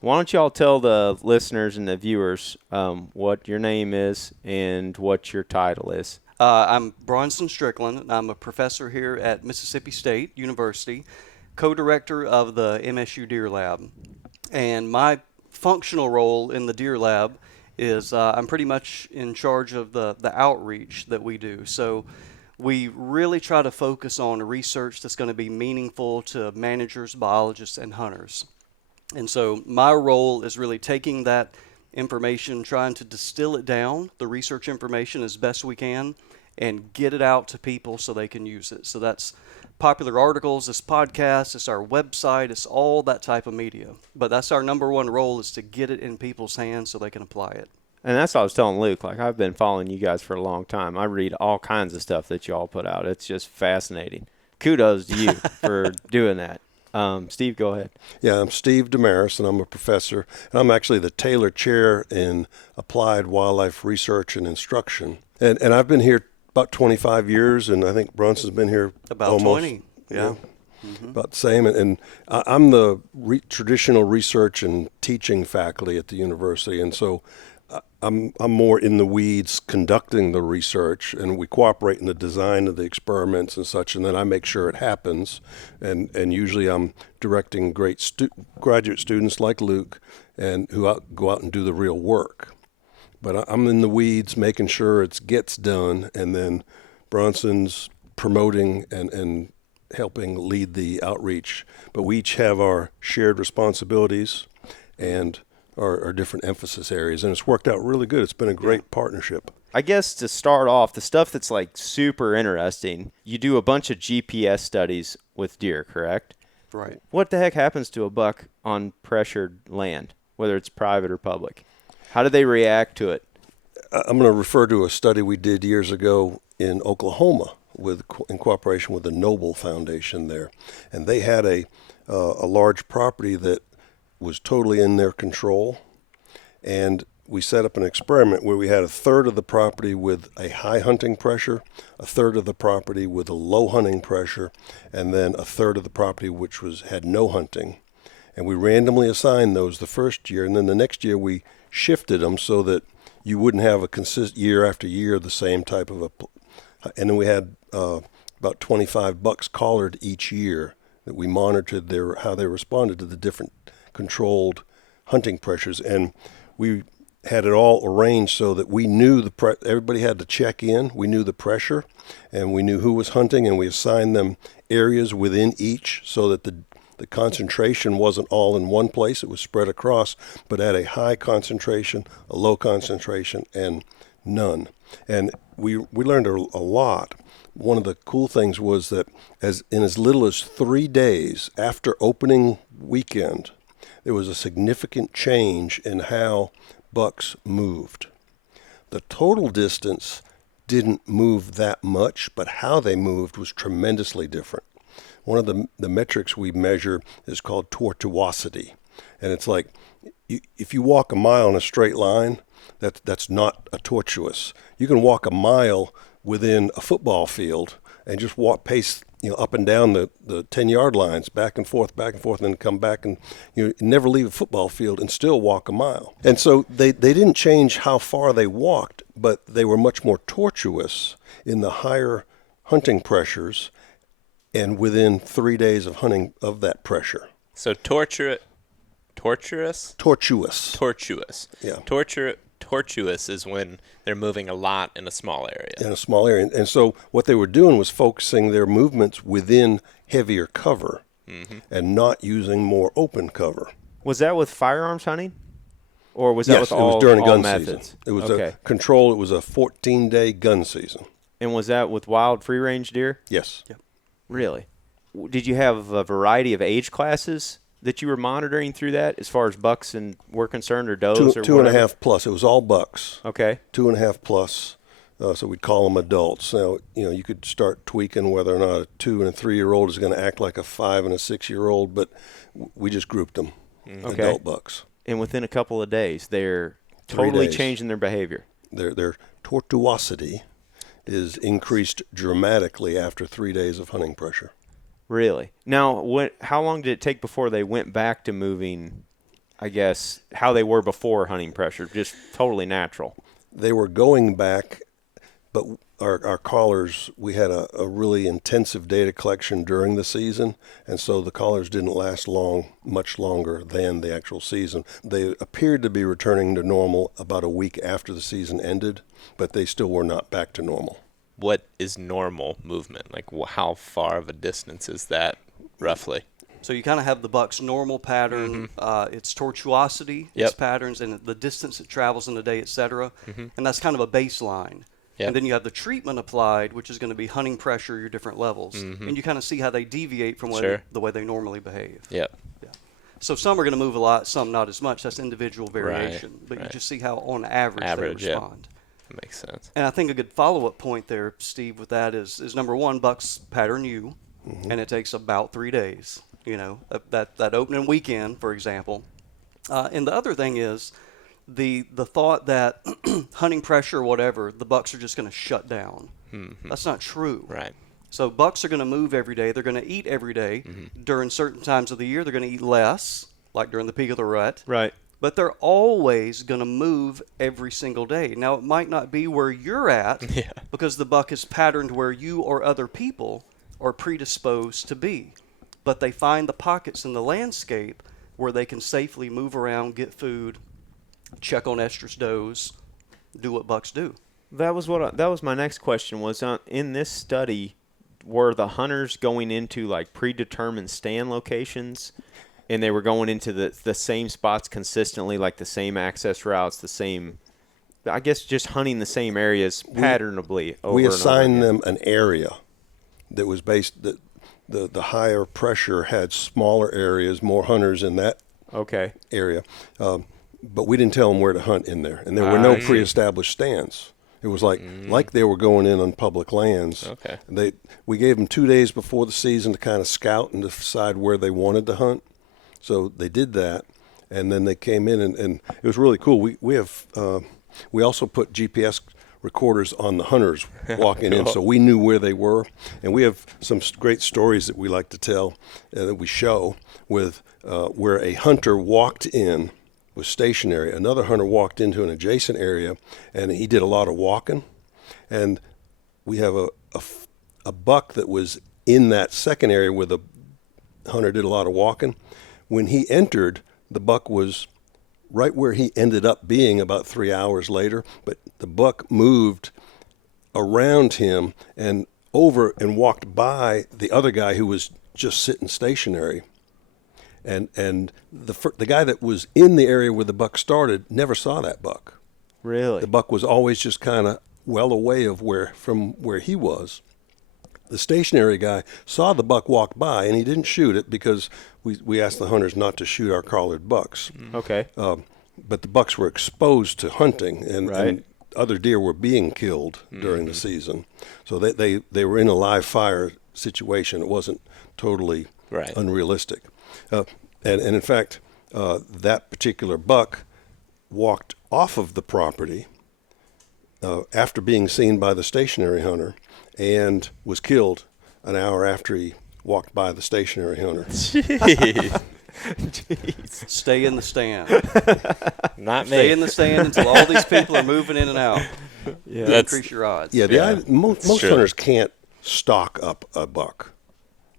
Why don't y'all tell the listeners and the viewers what your name is and what your title is? I'm Bronson Strickland. I'm a professor here at Mississippi State University, co-director of the MSU Deer Lab. And my functional role in the Deer Lab is I'm pretty much in charge of the outreach that we do. So we really try to focus on research that's going to be meaningful to managers, biologists, and hunters. And so my role is really taking that information, trying to distill it down, the research information as best we can, and get it out to people so they can use it. So that's popular articles, this podcast, it's our website, it's all that type of media. But that's our number one role, is to get it in people's hands so they can apply it. And that's what I was telling Luke. Like, I've been following you guys for a long time. I read all kinds of stuff that y'all put out. It's just fascinating. Kudos to you for doing that. Steve, go ahead. Yeah, I'm Steve Damaris, and I'm a professor. And I'm actually the Taylor Chair in Applied Wildlife Research and Instruction. And I've been here about 25 years, and I think Bronson's been here About almost 20, yeah. About the same. And I'm the traditional research and teaching faculty at the university, and so I'm more in the weeds conducting the research, and we cooperate in the design of the experiments and such, and then I make sure it happens. And usually I'm directing great graduate students like Luke and who go out and do the real work. But I'm in the weeds making sure it gets done, and then Bronson's promoting and helping lead the outreach. But we each have our shared responsibilities and our different emphasis areas, and it's worked out really good. It's been a great partnership. I guess to start off, the stuff that's like super interesting, you do a bunch of GPS studies with deer, correct? Right. What the heck happens to a buck on pressured land, whether it's private or public? How do they react to it? I'm going to refer to a study we did years ago in Oklahoma in cooperation with the Noble Foundation there. And they had a large property that was totally in their control. And we set up an experiment where we had a third of the property with a high hunting pressure, a third of the property with a low hunting pressure, and then a third of the property which had no hunting. And we randomly assigned those the first year, and then the next year we shifted them so that you wouldn't have a consistent year after year the same type of and then we had about 25 bucks collared each year that we monitored how they responded to the different controlled hunting pressures. And we had it all arranged so that we knew everybody had to check in. We knew the pressure, and we knew who was hunting, and we assigned them areas within each so that the concentration wasn't all in one place. It was spread across, but at a high concentration, a low concentration, and none. And we learned a lot. One of the cool things was that as little as 3 days after opening weekend, there was a significant change in how bucks moved. The total distance didn't move that much, but how they moved was tremendously different. One of the metrics we measure is called tortuosity. And it's like, if you walk a mile in a straight line, that's not a tortuous. You can walk a mile within a football field and just pace up and down the 10-yard lines, back and forth, and then come back, and never leave a football field and still walk a mile. And so they didn't change how far they walked, but they were much more tortuous in the higher hunting pressures and within 3 days of hunting of that pressure. So tortuous? Tortuous. Tortuous. Yeah. Tortuous is when they're moving a lot in a small area. In a small area. And so what they were doing was focusing their movements within heavier cover and not using more open cover. Was that with firearms hunting? Or was that Yes, with it all, was during a gun methods? season. It was okay. It was a 14-day gun season. And was that with wild free-range deer? Yes. Yep. Really? Did you have a variety of age classes that you were monitoring through that as far as bucks were concerned, or does? Two and a half plus. It was all bucks. Okay. 2.5 plus. So we'd call them adults. Now, you could start tweaking whether or not a 2 and a 3-year-old is going to act like a 5 and a 6-year-old, but we just grouped them. Okay. Adult bucks. And within a couple of days, they're totally changing their behavior. Their tortuosity is increased dramatically after 3 days of hunting pressure. Really? Now, how long did it take before they went back to moving I guess, how they were before hunting pressure, just totally natural. They were going back, but our callers, we had a really intensive data collection during the season, and so the callers didn't last much longer than the actual season. They appeared to be returning to normal about a week after the season ended, but they still were not back to normal. What is normal movement? Like, how far of a distance is that, roughly? So you kind of have the buck's normal pattern, its tortuosity, Yep. its patterns, and the distance it travels in a day, etc. And that's kind of a baseline. Yep. And then you have the treatment applied, which is going to be hunting pressure, your different levels. And you kind of see how they deviate from Sure. the way they normally behave. Yep. Yeah. So some are going to move a lot, some not as much. That's individual variation. But you right. just see how, on average they Yeah. respond. That makes sense. And I think a good follow-up point there, Steve, with that is number one, bucks pattern you, and it takes about 3 days. You know, that opening weekend, for example. And the other thing is the thought that hunting pressure or whatever, the bucks are just going to shut down. That's not true. Right. So bucks are going to move every day. They're going to eat every day. During certain times of the year, they're going to eat less, like during the peak of the rut. Right. But they're always going to move every single day. Now, it might not be where you're at Yeah. because the buck is patterned where you or other people are predisposed to be. But they find the pockets in the landscape where they can safely move around, get food, check on estrus does, do what bucks do. That was my next question. Was in this study, were the hunters going into like predetermined stand locations, and they were going into the same spots consistently, like the same access routes, the same, I guess, just hunting the same areas patternably over We and over assigned again? them an area that was based that the higher pressure had smaller areas, more hunters in that Okay. area, but we didn't tell them where to hunt in there, and there were no pre-established stands. It was like they were going in on public lands. Okay. We gave them 2 days before the season to kind of scout and decide where they wanted to hunt. So they did that, and then they came in, and it was really cool. We also put GPS recorders on the hunters walking in, so we knew where they were. And we have some great stories that we like to tell that we show with where a hunter walked in, was stationary. Another hunter walked into an adjacent area, and he did a lot of walking. And we have a buck that was in that second area where the hunter did a lot of walking. When he entered, the buck was right where he ended up being about 3 hours later, but the buck moved around him and over and walked by the other guy who was just sitting stationary. And the guy that was in the area where the buck started never saw that buck. Really? The buck was always just kind of well away from where he was. The stationary guy saw the buck walk by, and he didn't shoot it because we asked the hunters not to shoot our collared bucks. Okay. But the bucks were exposed to hunting, and, Right. and other deer were being killed during the season. So they were in a live fire situation. It wasn't totally Right. unrealistic. And in fact, that particular buck walked off of the property after being seen by the stationary hunter and was killed an hour after he walked by the stationary hunter. Jeez. Stay in the stand. Not Stay me. in the stand until all these people are moving in and out. Yeah. To increase your odds. Yeah, most true. hunters can't stock up a buck.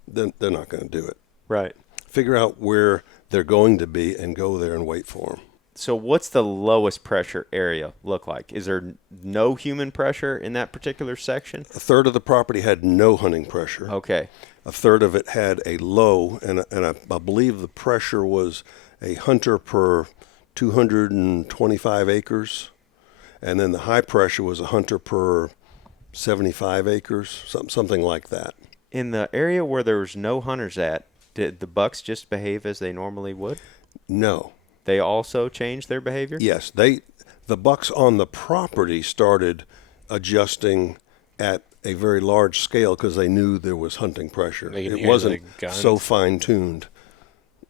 They're not going to do it. Right. Figure out where they're going to be and go there and wait for them. So what's the lowest pressure area look like? Is there no human pressure in that particular section? A third of the property had no hunting pressure. Okay. A third of it had a low, and I believe the pressure was a hunter per 225 acres. And then the high pressure was a hunter per 75 acres, something like that. In the area where there was no hunters at, did the bucks just behave as they normally would? No. They also changed their behavior? Yes, the bucks on the property started adjusting at a very large scale because they knew there was hunting pressure. They can It hear wasn't the guns. so fine-tuned.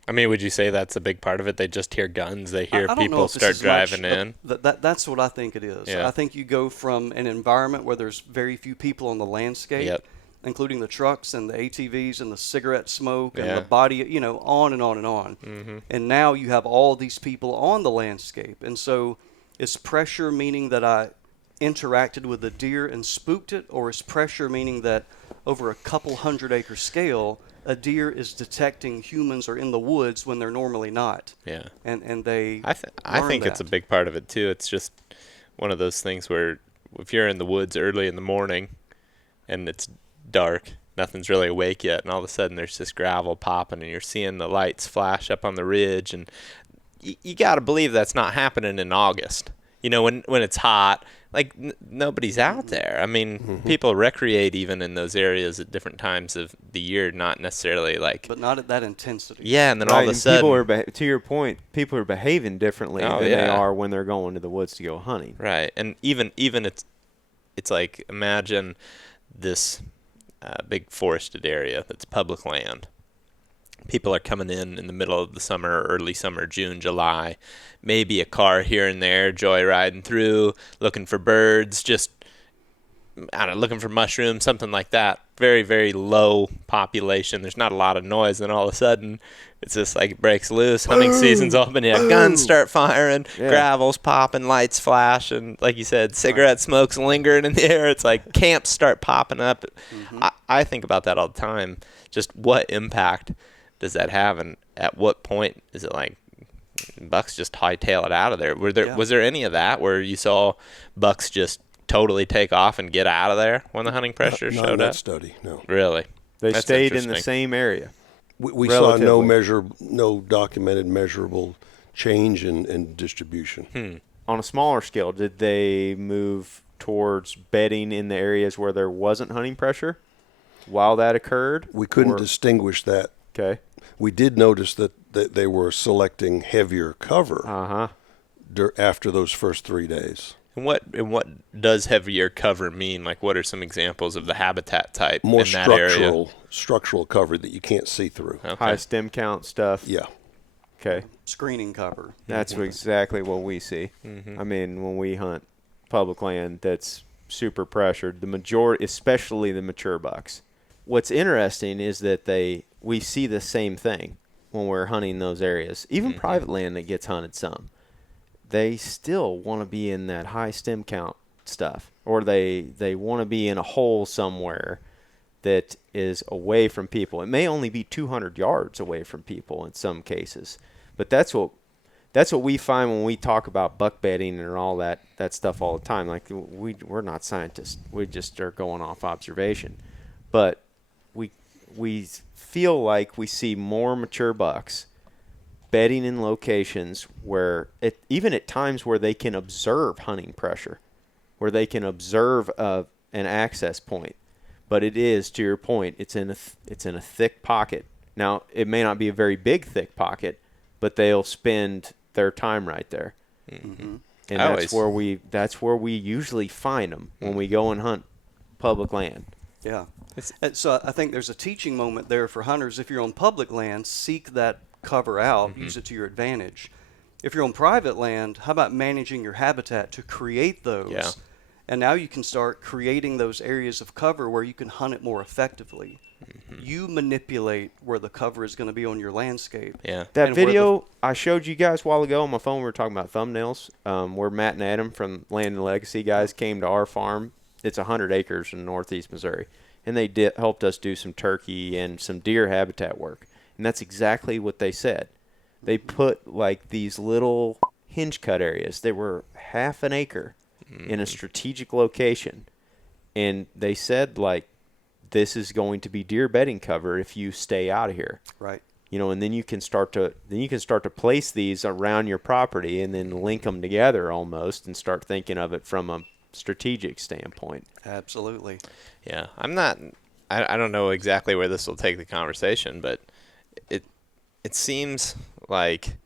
I mean, would you say that's a big part of it? They just hear guns. They hear I don't know people if this start is much driving of- in. That's what I think it is. Yeah. I think you go from an environment where there's very few people on the landscape, Yep. including the trucks and the ATVs and the cigarette smoke and Yeah. the body, you know, on and on and on. And now you have all these people on the landscape. And so is pressure meaning that I interacted with the deer and spooked it, or is pressure meaning that over a couple 100-acre scale, a deer is detecting humans are in the woods when they're normally not? Yeah. And they I learn think it's a that. big part of it too. It's just one of those things where if you're in the woods early in the morning and it's dark, nothing's really awake yet, and all of a sudden there's this gravel popping and you're seeing the lights flash up on the ridge, and you got to believe that's not happening in August. You know, when it's hot, like nobody's out there. I mean, people recreate even in those areas at different times of the year, not necessarily like. But not at that intensity. Yeah, and then all of a and sudden, people are to your point, people are behaving differently Oh, than they yeah. are when they're going to the woods to go hunting. right, and even it's like imagine this big forested area that's public land. People are coming in the middle of the summer, early summer, June, July, maybe a car here and there, joyriding through, looking for birds, just, I don't know, looking for mushrooms, something like that. Very, very low population. There's not a lot of noise, and all of a sudden, it's just like it breaks loose. Hunting season's open, yeah, guns start firing, Yeah. gravel's popping, lights flash, and like you said, cigarette smoke's lingering in the air. It's like camps start popping up. I think about that all the time. Just what impact does that have, and at what point is it like bucks just hightail it out of there? Was there any of that where you saw bucks just totally take off and get out of there when the hunting pressure Not in showed that up? study, no. Really? They That's stayed in the interesting. same area. We saw Relatively. no documented measurable change in distribution. On a smaller scale, did they move towards bedding in the areas where there wasn't hunting pressure while that occurred? We couldn't Or- distinguish that. Okay. We did notice that they were selecting heavier cover after those first 3 days. And what does heavier cover mean? Like, what are some examples of the habitat type More in that area? structural cover that you can't see through. Okay. High stem count stuff. Yeah. Okay. Screening cover. That's exactly what we see. I mean, when we hunt public land that's super pressured, the majority, especially the mature bucks. What's interesting is that we see the same thing when we're hunting those areas. Even private land that gets hunted some, they still want to be in that high stem count stuff, or they want to be in a hole somewhere that is away from people. It may only be 200 yards away from people in some cases, but that's what we find when we talk about buck bedding and all that stuff all the time. Like, we're not scientists. We just are going off observation. But we feel like we see more mature bucks bedding in locations where even at times where they can observe hunting pressure, where they can observe an access point. But it is, to your point, it's in a thick pocket. Now, it may not be a very big thick pocket, but they'll spend their time right there. And that's where we usually find them when we go and hunt public land. Yeah. And so I think there's a teaching moment there for hunters. If you're on public land, seek that cover out, use it to your advantage. If you're on private land, how about managing your habitat to create those? Yeah. And now you can start creating those areas of cover where you can hunt it more effectively. You manipulate where the cover is going to be on your landscape. Yeah. That And where video I showed you guys a while ago on my phone, we were talking about thumbnails, where Matt and Adam from Land and Legacy guys came to our farm. It's 100 acres in northeast Missouri. And they helped us do some turkey and some deer habitat work. And that's exactly what they said. They put like these little hinge cut areas. They were half an acre in a strategic location. And they said, like, this is going to be deer bedding cover if you stay out of here. Right. You know, and then you can start to place these around your property and then link them together almost and start thinking of it from a strategic standpoint. Absolutely. Yeah, I don't know exactly where this will take the conversation, but it seems like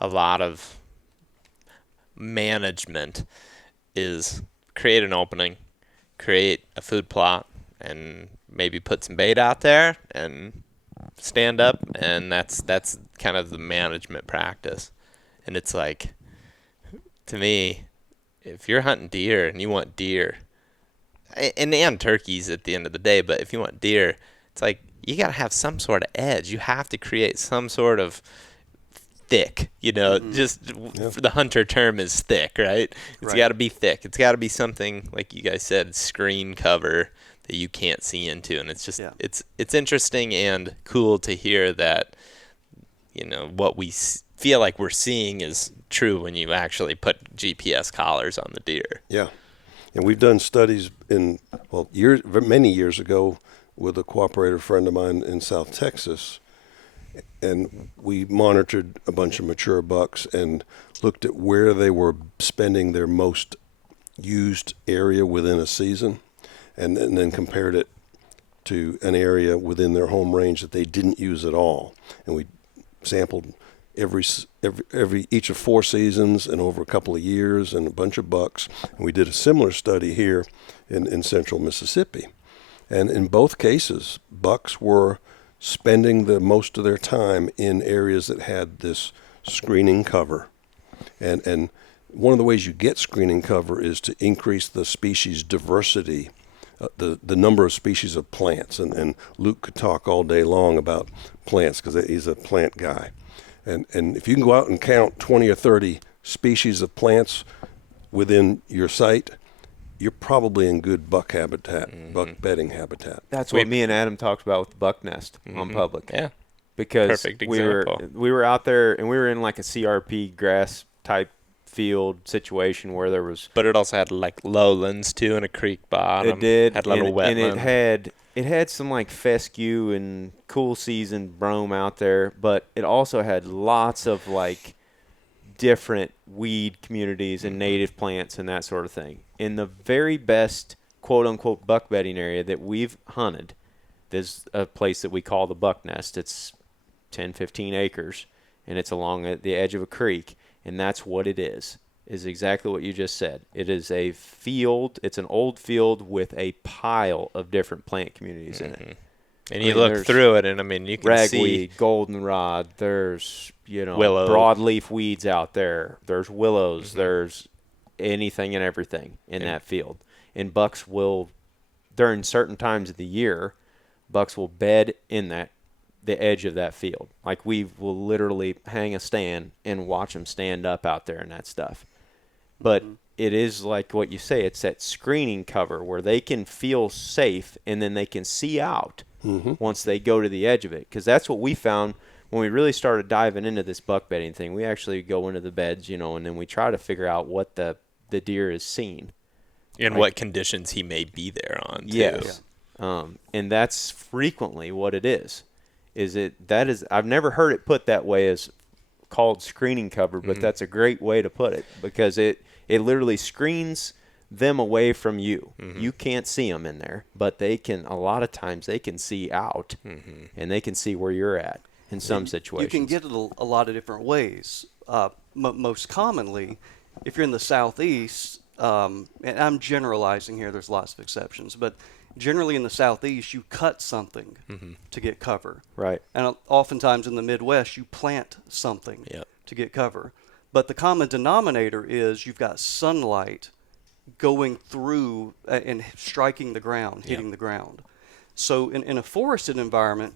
a lot of management is create an opening, create a food plot, and maybe put some bait out there and stand up, and that's kind of the management practice. And it's like, to me, if you're hunting deer and you want deer, and turkeys at the end of the day. But if you want deer, it's like you got to have some sort of edge. You have to create some sort of thick, just the hunter term is thick, right? It's got to be thick. It's got to be something, like you guys said, screen cover that you can't see into. And it's just, it's interesting and cool to hear that, what we feel like we're seeing is true when you actually put GPS collars on the deer. Yeah. And we've done studies many years ago with a cooperator friend of mine in South Texas, and we monitored a bunch of mature bucks and looked at where they were spending their most used area within a season, and then compared it to an area within their home range that they didn't use at all. And we sampled each of 4 seasons and over a couple of years and a bunch of bucks. And we did a similar study here in central Mississippi. And in both cases, bucks were spending the most of their time in areas that had this screening cover. And one of the ways you get screening cover is to increase the species diversity, the number of species of plants. And Luke could talk all day long about plants because he's a plant guy. And if you can go out and count 20 or 30 species of plants within your site, you're probably in good buck habitat, buck bedding habitat. That's what me and Adam talked about with the buck nest on public. Yeah. Because perfect example. we were out there and we were in like a CRP grass type field situation where there was. But it also had like lowlands too and a creek bottom. It did. Had a little wetland. And it had some like fescue and cool season brome out there, but it also had lots of like different weed communities and native plants and that sort of thing. In the very best quote-unquote buck bedding area that we've hunted, there's a place that we call the Buck Nest. It's 10, 15 acres, and it's along the edge of a creek, and that's what it is exactly what you just said. It is a field. It's an old field with a pile of different plant communities in it. And you look through it, and you can see ragweed, goldenrod. There's willow, broadleaf weeds out there. There's willows. There's anything and everything in that field. And bucks will, during certain times of the year, bucks will bed in the edge of that field. Like we will literally hang a stand and watch them stand up out there and that stuff. But it is like what you say. It's that screening cover where they can feel safe and then they can see out. Once they go to the edge of it, because that's what we found when we really started diving into this buck bedding thing. We actually go into the beds, and then we try to figure out what the deer is seeing and what conditions he may be there on too. Yes. And that's frequently what it is. I've never heard it put that way as called screening cover, but that's a great way to put it because it literally screens them away from you. You can't see them in there, but a lot of times they can see out and they can see where you're at in some situations. You can get it a lot of different ways. Most commonly, if you're in the southeast, and I'm generalizing here, there's lots of exceptions, but generally in the southeast, you cut something to get cover. Right. And oftentimes in the Midwest, you plant something to get cover. But the common denominator is you've got sunlight going through and striking the ground, hitting the ground. So in a forested environment,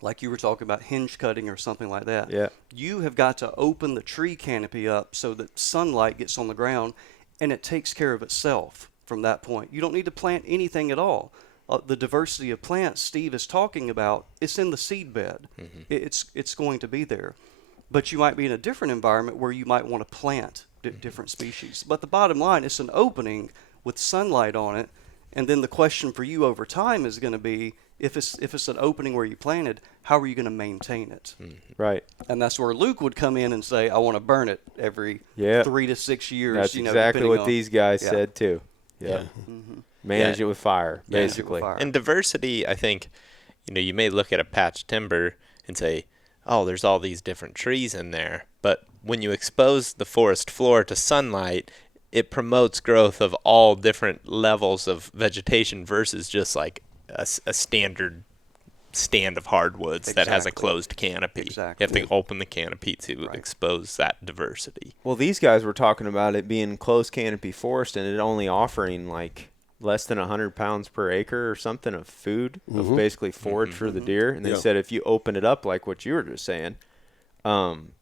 like you were talking about hinge cutting or something like that, you have got to open the tree canopy up so that sunlight gets on the ground and it takes care of itself from that point. You don't need to plant anything at all. The diversity of plants Steve is talking about, it's in the seed bed. It's going to be there. But you might be in a different environment where you might want to plant different species. But the bottom line, it's an opening with sunlight on it, and then the question for you over time is going to be, if it's an opening where you planted, how are you going to maintain it? Right. And that's where Luke would come in and say, I want to burn it every 3 to 6 years. That's exactly what these guys said too. Manage it with fire, basically. And diversity, I think, you may look at a patch of timber and say, oh, there's all these different trees in there. But when you expose the forest floor to sunlight, it promotes growth of all different levels of vegetation versus just like a standard stand of hardwoods that has a closed canopy. Exactly. You have to open the canopy to expose that diversity. Well, these guys were talking about it being closed canopy forest and it only offering like less than 100 pounds per acre or something of food, of basically forage for the deer. And they said if you open it up like what you were just saying,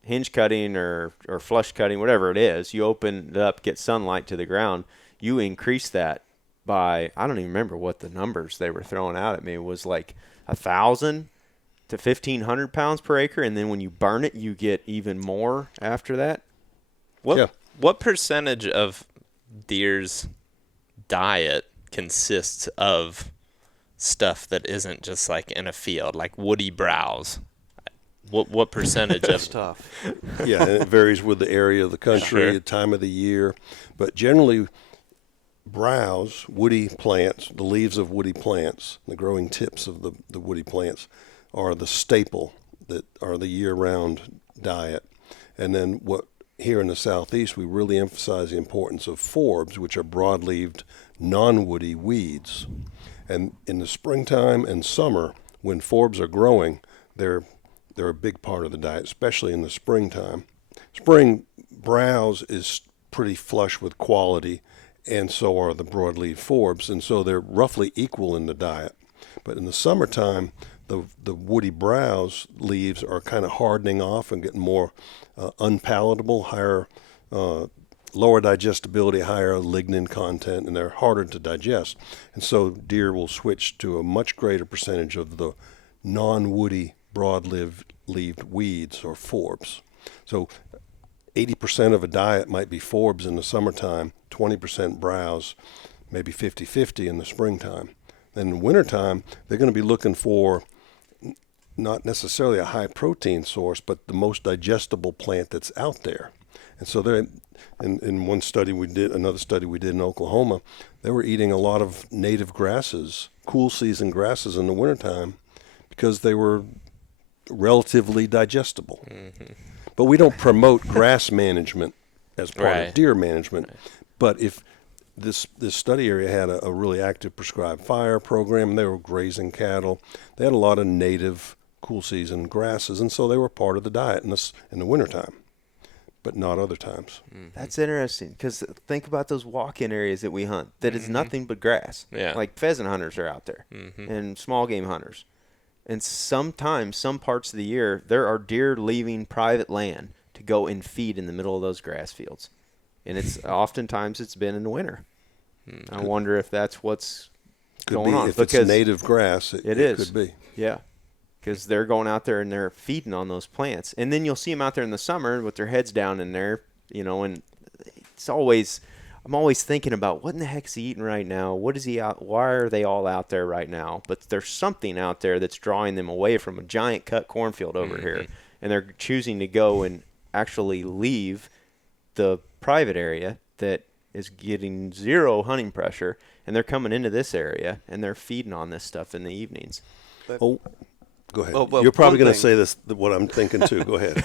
hinge cutting or flush cutting, whatever it is, you open it up, get sunlight to the ground, you increase that by, I don't even remember what the numbers they were throwing out at me. It was like 1,000 to 1,500 pounds per acre. And then when you burn it, you get even more after that. What percentage of deer's diet consists of stuff that isn't just like in a field, like woody browse? What percentage That's of tough. Yeah, and it varies with the area of the country, Sure. the time of the year. But generally, browse, woody plants, the leaves of woody plants, the growing tips of the woody plants are the staple that are the year-round diet. And then what here in the southeast, we really emphasize the importance of forbs, which are broad-leaved, non-woody weeds. And in the springtime and summer, when forbs are growing, they're a big part of the diet, especially in the springtime. Spring browse is pretty flush with quality, and so are the broadleaf forbs, and so they're roughly equal in the diet. But in the summertime, the woody browse leaves are kind of hardening off and getting more unpalatable, higher, lower digestibility, higher lignin content, and they're harder to digest. And so deer will switch to a much greater percentage of the non-woody broad-leaved weeds or forbs. So 80% of a diet might be forbs in the summertime, 20% browse, maybe 50-50 in the springtime. Then in the wintertime, they're going to be looking for not necessarily a high protein source, but the most digestible plant that's out there. And so they're, in one study we did, another study we did in Oklahoma, they were eating a lot of native grasses, cool season grasses in the wintertime, because they were relatively digestible. Mm-hmm. But we don't promote grass management as part of deer management. Right. But if this study area had a really active prescribed fire program, they were grazing cattle, they had a lot of native cool season grasses, and so they were part of the diet in the wintertime, but not other times. Mm-hmm. That's interesting, because think about those walk-in areas that we hunt that is nothing but grass. Yeah. Like pheasant hunters are out there, and small game hunters. And sometimes, some parts of the year, there are deer leaving private land to go and feed in the middle of those grass fields. And it's oftentimes it's been in the winter. I wonder if that's what's going on. If it's native grass, it is. Could be. Yeah, because they're going out there and they're feeding on those plants. And then you'll see them out there in the summer with their heads down in there, and it's always – I'm always thinking about what in the heck's he eating right now? What is he out? Why are they all out there right now? But there's something out there that's drawing them away from a giant cut cornfield over here, and they're choosing to go and actually leave the private area that is getting zero hunting pressure, and they're coming into this area and they're feeding on this stuff in the evenings. Go ahead. Well, you're probably going to say this, what I'm thinking too. Go ahead.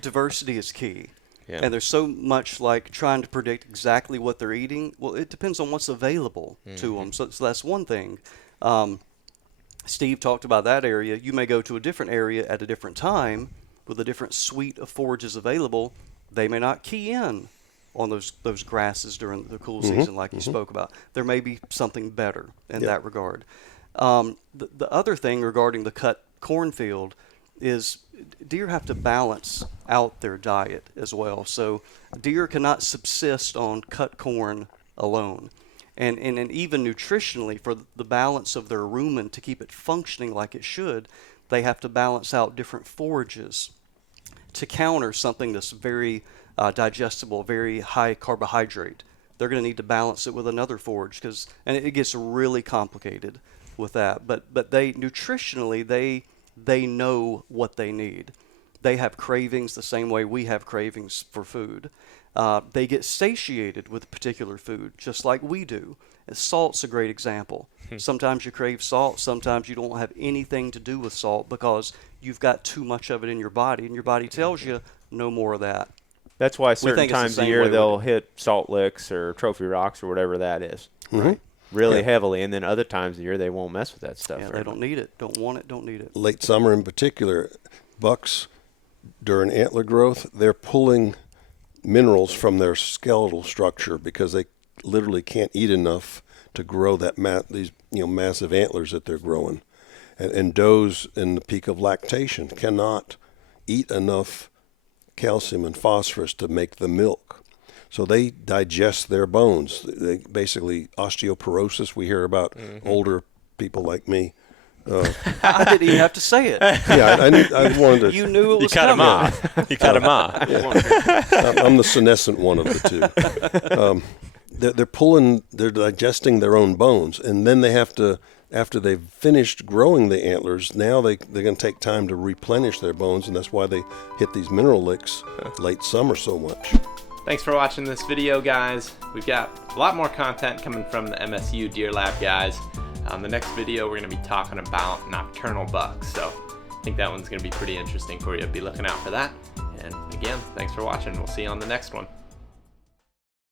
Diversity is key. Yeah. And there's so much like trying to predict exactly what they're eating. Well, it depends on what's available to them. So that's one thing. Steve talked about that area. You may go to a different area at a different time with a different suite of forages available. They may not key in on those grasses during the cool season like you spoke about. There may be something better in that regard. The other thing regarding the cut cornfield is deer have to balance out their diet as well. So deer cannot subsist on cut corn alone. And even nutritionally, for the balance of their rumen to keep it functioning like it should, they have to balance out different forages to counter something that's very digestible, very high carbohydrate. They're going to need to balance it with another forage, and it gets really complicated with that. But they nutritionally, they know what they need. They have cravings the same way we have cravings for food. They get satiated with particular food, just like we do. And salt's a great example. Sometimes you crave salt. Sometimes you don't have anything to do with salt because you've got too much of it in your body, and your body tells you no more of that. That's why certain times of year they'll hit salt licks or trophy rocks or whatever that is. Right. Really heavily, and then other times of the year they won't mess with that stuff. Yeah, they don't need it, don't want it, don't need it. Late summer in particular, bucks during antler growth, they're pulling minerals from their skeletal structure because they literally can't eat enough to grow these massive antlers that they're growing. And does in the peak of lactation cannot eat enough calcium and phosphorus to make the milk. So they digest their bones. They basically, osteoporosis, we hear about older people like me. I didn't even have to say it. Yeah, I wanted to. You knew it was You cut him coming. off. You cut him off. I'm the senescent one of the two. They're digesting their own bones, and then they have to, after they've finished growing the antlers, now they're going to take time to replenish their bones, and that's why they hit these mineral licks late summer so much. Thanks for watching this video, guys. We've got a lot more content coming from the MSU Deer Lab guys. The next video, we're going to be talking about nocturnal bucks, so I think that one's going to be pretty interesting for you. Be looking out for that. And again, thanks for watching. We'll see you on the next one.